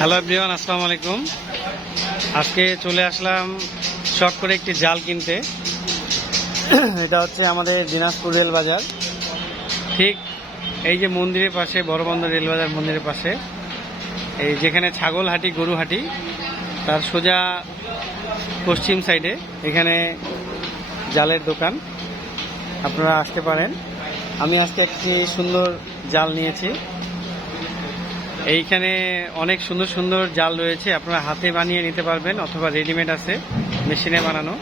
Hello everyone আসসালামু আলাইকুম। আজকে চলে আসলাম শখ করে একটি জাল কিনতে। এটা হচ্ছে আমাদের দিনাজপুর রেল বাজার। ঠিক এই যে মন্দিরের পাশে বড়বন্দর রেল বাজার মন্দিরের পাশে, এই যেখানে ছাগল হাটি গরু হাটি তার সোজা পশ্চিম সাইডে এখানে জালের দোকান। আপনারা আসতে পারেন। আমি আজকে একটি সুন্দর জাল নিয়েছি। এইখানে অনেক সুন্দর সুন্দর জাল রয়েছে। আপনারা হাতে বানিয়ে নিতে পারবেন অথবা রেডিমেড আছে, মেশিনে বানানো।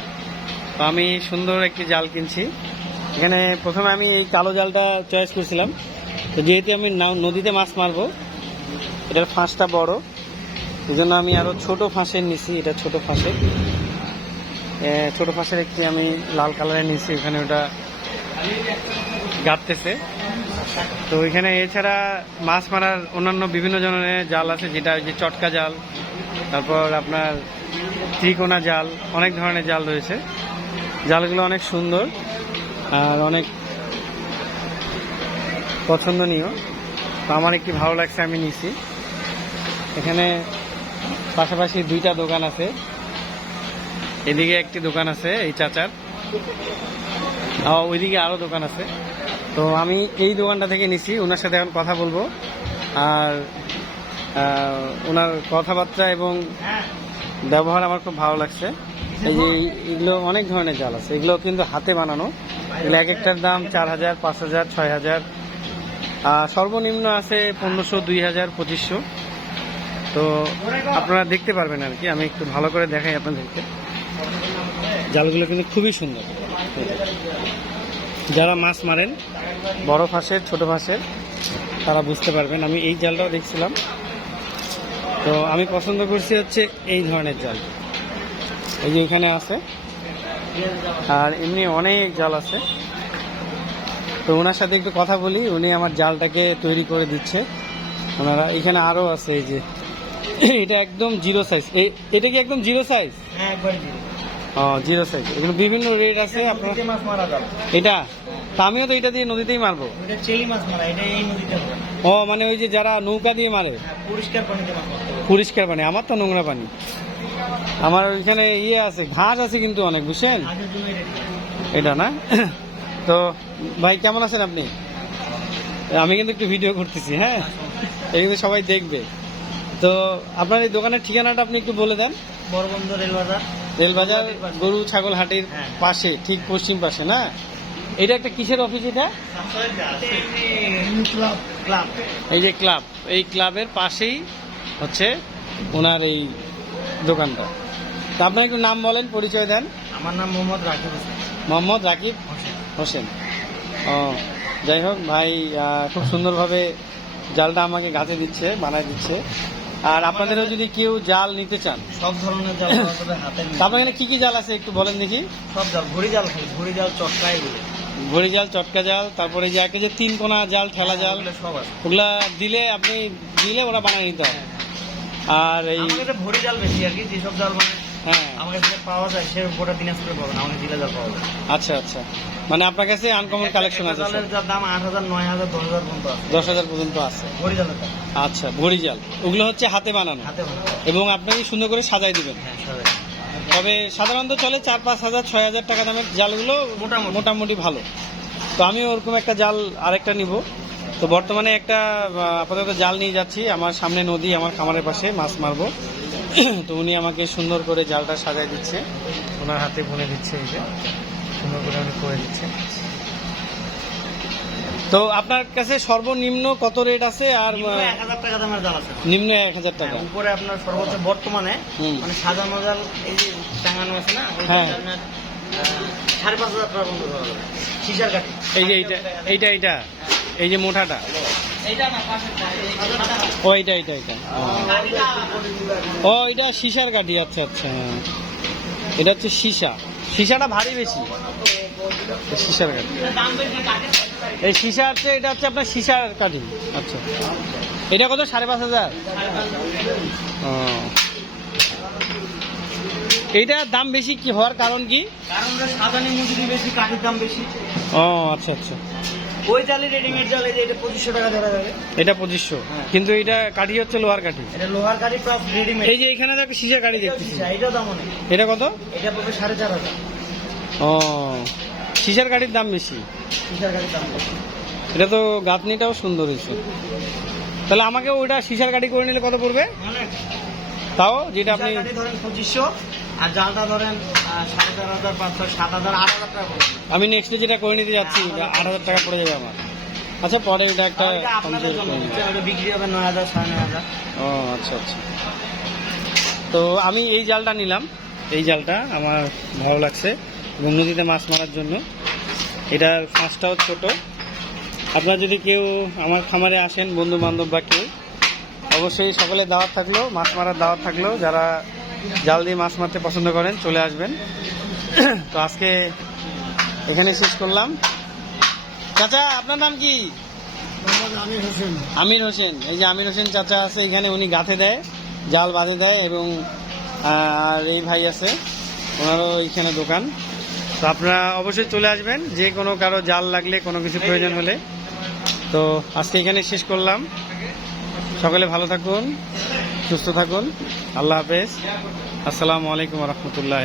তো আমি সুন্দর একটি জাল কিনছি। এখানে প্রথমে আমি এই কালো জালটা চয়েস করছিলাম। তো যেহেতু আমি নদীতে মাছ মারবো, এটার ফাঁসটা বড়। এই জন্য আমি আরও ছোট ফাঁসের নিছি, এটা ছোট ফাঁসের। ছোট ফাঁসের একটি আমি লাল কালারের নিছি, ওখানে ওটা গাঁততেছে তো এখানে এছাড়া মাছ মারার অন্যান্য বিভিন্ন ধরনের জাল আছে, যেটা ওই যে চটকা জাল, তারপর আপনার ত্রিকোণা জাল, অনেক ধরনের জাল রয়েছে। জালগুলো অনেক সুন্দর আর অনেক পছন্দনীয়। তো আমার একটি ভালো লাগছে, আমি নিছি। এখানে পাশাপাশি দুইটা দোকান আছে। এদিকে একটি দোকান আছে, এই চাচার। ওইদিকে আরও দোকান আছে। তো আমি এই দোকানটা থেকে নিছি, ওনার সাথে এখন কথা বলব। আর ওনার কথাবার্তা এবং ব্যবহার আমার খুব ভালো লাগছে। এই যে এগুলো অনেক ধরনের জাল আছে। এগুলো কিন্তু হাতে বানানো। এগুলো এক একটার দাম চার হাজার, পাঁচ হাজার, ছয় হাজার। আর সর্বনিম্ন আছে পনেরোশো, দুই হাজার, পঁচিশশো। তো আপনারা দেখতে পারবেন আর কি। আমি একটু ভালো করে দেখাই আপনাদেরকে। জালগুলো কিন্তু খুবই সুন্দর। যারা মাছ মারেন, বড় ফাঁসের, ছোট ফাঁসের, তারা বুঝতে পারবেন। আমি এই জালটাও দেখছিলাম। তো আমি পছন্দ করছি হচ্ছে এই ধরনের জাল। এই যে এখানে আছে। আর এমনি অনেক জাল আছে। তো ওনার সাথে একটু কথা বলি। উনি আমার জালটাকে তৈরি করে দিচ্ছে। ওনারা এখানে আরও আছে এই যে। এটা একদম জিরো সাইজ এটা কি একদম জিরো সাইজ হ্যাঁ একবার জিরো। জিরো সাইজ এখানে বিভিন্ন রেট আছে আপনার মাছ মারা যাবে। এটা? তা আমিও তো এটা দিয়ে নদীতেই মারবো। ওটা চেলি মাছ মারা এটা এই নদীতে ও মানে ওই যে যারা নৌকা দিয়ে মারে? হ্যাঁ পরিষ্কার পানি আমার তো নোংরা পানি। আমার ওইখানে ইয়ে আছে ঘাস আছে কিন্তু অনেক বুঝছেন? এটা এটা না? তো ভাই কেমন আছেন আপনি? আমি কিন্তু একটু ভিডিও করতেছি হ্যাঁ? এই কিন্তু সবাই দেখবে। তো আপনার এই দোকানের ঠিকানাটা আপনি একটু বলে দেন। বড়বন্ধ রেলবাজার। রেলবাজার গরু ছাগল হাটির হ্যাঁ। পাশে ঠিক পশ্চিম পাশে না? এটা একটা কিসের অফিস এটা? এই যে ক্লাব এই ক্লাবের পাশেই হচ্ছে ওনার এই দোকানটা। তা আপনার একটু নাম বলেন পরিচয় দেন। আমার নাম মোহাম্মদ রাকিব হোসেন। মোহাম্মদ রাকিব হোসেন। ও যাই হোক ভাই খুব সুন্দরভাবে জালটা আমাকে গাছে দিচ্ছে বানায় দিচ্ছে। আর আপনাদেরও যদি কেউ জাল নিতে চান সব ধরনের জাল হাতে আপনার এখানে কি কি জাল আছে একটু বলেন দেখি। সব জাল ঘুড়ি জাল ঘুড়ি জাল চটকা এগুলো। ঘড়ি জাল চটকা জাল তারপরে যে একে যে তিন কোনা জাল ঠেলা জাল সব আছে। ওগুলা দিলে আপনি দিলে ওরা বানিয়ে নিতে হবে। আর এই ভরি জাল বেশি আর কি যেসব জাল মানে হ্যাঁ। আমার কাছে পাওয়া যায় সে গোটা দিনাজপুরে পাবে না আমাকে জিলা পাওয়া যায় আচ্ছা আচ্ছা। মানে আপনার কাছে আনকমন কালেকশন আছে। যার দাম আট হাজার নয় হাজার দশ হাজার পর্যন্ত আছে। দশ হাজার পর্যন্ত আছে। ভরি আচ্ছা ভরি জাল ওগুলো হচ্ছে হাতে বানানো। হাতে বানানো। এবং আপনাকে সুন্দর করে সাজাই দিবেন। হ্যাঁ তবে সাধারণত চলে চার পাঁচ হাজার ছয় হাজার টাকা দামের জালগুলো। মোটামুটি। ভালো। তো আমি ওরকম একটা জাল আরেকটা নিব। তো বর্তমানে একটা আপাতত জাল নিয়ে যাচ্ছি। আমার সামনে নদী আমার খামারের পাশে মাছ মারবো। তো উনি আমাকে সুন্দর করে জালটা সাজাই দিচ্ছে। ওনার হাতে বুনে দিচ্ছে এই যে। সুন্দর করে উনি করে দিচ্ছে। তো আপনার কাছে সর্বনিম্ন কত রেট আছে আর নিম্ন এক হাজার টাকা দামের জাল আছে। নিম্ন এক হাজার টাকা। হ্যাঁ, উপরে আপনার সর্বোচ্চ বর্তমানে মানে সাজানো জাল এই যে টাঙানো আছে না হ্যাঁ। সাড়ে পাঁচ হাজার টাকা পর্যন্ত কাঠি এই যে এইটা এইটা এইটা। এই যে মোটাটা। ও এইটা এইটা এইটা। ও এটা সীসার কাঠি আচ্ছা আচ্ছা। এটা হচ্ছে সীসা সীসাটা ভারী বেশি। এই কাঠি এই সীসা হচ্ছে এটা হচ্ছে আপনার সীসার কাঠি আচ্ছা। এটা কত? সাড়ে পাঁচ হাজার? ও। এইটার দাম বেশি কি? হওয়ার কারণ কি? কারণ ওটা মজুরি বেশি কাঠের দাম বেশি। ও আচ্ছা আচ্ছা। ওই জালি রেডিমেড জাল যে এটা পঁচিশশো টাকা ধরা যাবে। এটা পঁচিশশো। হ্যাঁ। কিন্তু এটা কাঠি হচ্ছে লোহার কাঠি। এটা লোহার গাড়ি প্লাস রেডিমেড এই যে এখানে দেখো সিসা কাঠি দেখতেছি। এটাও দাম অনেক। এটা কত? এটা পড়বে সাড়ে চার হাজার। ও সিসার কাঠির দাম বেশি। কিসার গাড়ির দাম বেশি। এটা তো গাঁথনিটাও সুন্দর হয়েছে। তাহলে আমাকে ওইটা সিসার গাড়ি করে নিলে কত পড়বে? তাও যেটা আপনি পঁচিশশো। আর জালটা ধরেন সাড়ে চার হাজার পাঁচশো সাত হাজার আট হাজার টাকা আমি নেক্সট যেটা করে নিতে যাচ্ছি এটা আট হাজার টাকা পড়ে যাবে আমার। আচ্ছা পরে এটা একটা বিক্রি হবে নয় হাজার সাড়ে নয় হাজার? ও আচ্ছা আচ্ছা। তো আমি এই জালটা নিলাম। এই জালটা আমার ভালো লাগছে। এবং নদীতে মাছ মারার জন্য। এটার ফাঁসটাও ছোট। আপনারা যদি কেউ আমার খামারে আসেন বন্ধু বান্ধব বা কেউ অবশ্যই সকলে দাওয়াত থাকল মাছ মারার দাওয়াত থাকল যারা জাল দিয়ে মাছ মারতে পছন্দ করেন চলে আসবেন। তো আজকে এখানে শেষ করলাম। চাচা আপনার নাম কি? আমির হোসেন। আমির হোসেন। এই যে আমির হোসেন চাচা আছে এখানে উনি গাঁথে দেয় জাল বাঁধে দেয় এবং আর এই ভাই আছে ওনারও এখানে দোকান। তো আপনারা অবশ্যই চলে আসবেন যে কোনো কারও জাল লাগলে কোনো কিছু প্রয়োজন হলে। তো আজকে এখানে শেষ করলাম। সকলে ভালো থাকুন। সুস্থ থাকুন। আল্লাহ হাফেজ। আসসালামু আলাইকুম রহমতুল্লাহ